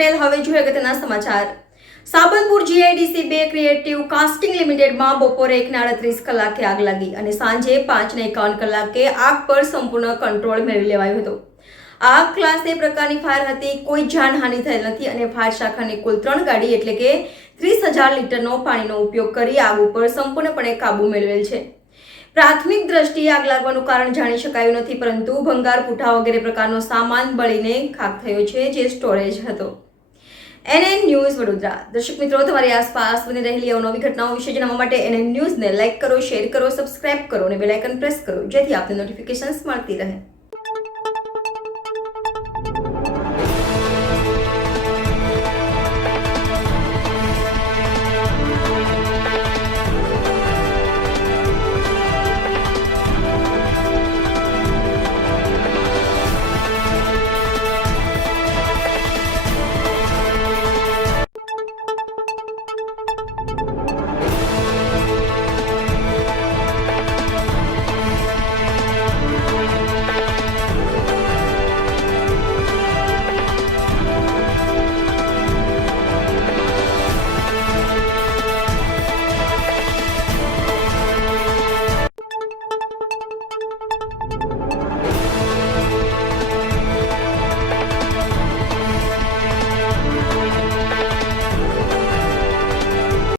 પટેલ। હવે જોઈએ અગત્યના સમાચાર। સાબલપુર જીઆઈડીસી 2 ક્રિએટિવ કાસ્ટિંગ લિમિટેડમાં બપોરે 1:38 કલાકે આગ લાગી અને સાંજે 5:51 કલાકે આગ પર સંપૂર્ણ કંટ્રોલ મેળવી લેવાયો હતો। આગ ક્લાસ A પ્રકારની ફાયર હતી। કોઈ જાનહાનિ થયેલ નથી અને ફાયર શાખાની કુલ 3 ગાડી એટલે કે 30,000 લીટરનો પાણીનો ઉપયોગ કરી આગ ઉપર સંપૂર્ણપણે કાબુ મેળવેલ છે। પ્રાથમિક દ્રષ્ટિએ આગ લાગવાનું કારણ જાણી શકાયું નથી, પરંતુ ભંગાર પૂઠા વગેરે પ્રકારનો સામાન બળીને ખાખ થયો છે, જે સ્ટોરેજ હતો। NN news Vadodara. દર્શક મિત્રો, તમારી આસપાસ બની રહેલી અવનવી ઘટનાઓ વિશે જાણવા માટે NN ન્યૂઝને લાઇક કરો, શેર કરો, સબસ્ક્રાઇબ કરો અને બેલ આઇકન પ્રેસ કરો, જેથી આપને નોટિફિકેશન્સ મળતી રહે।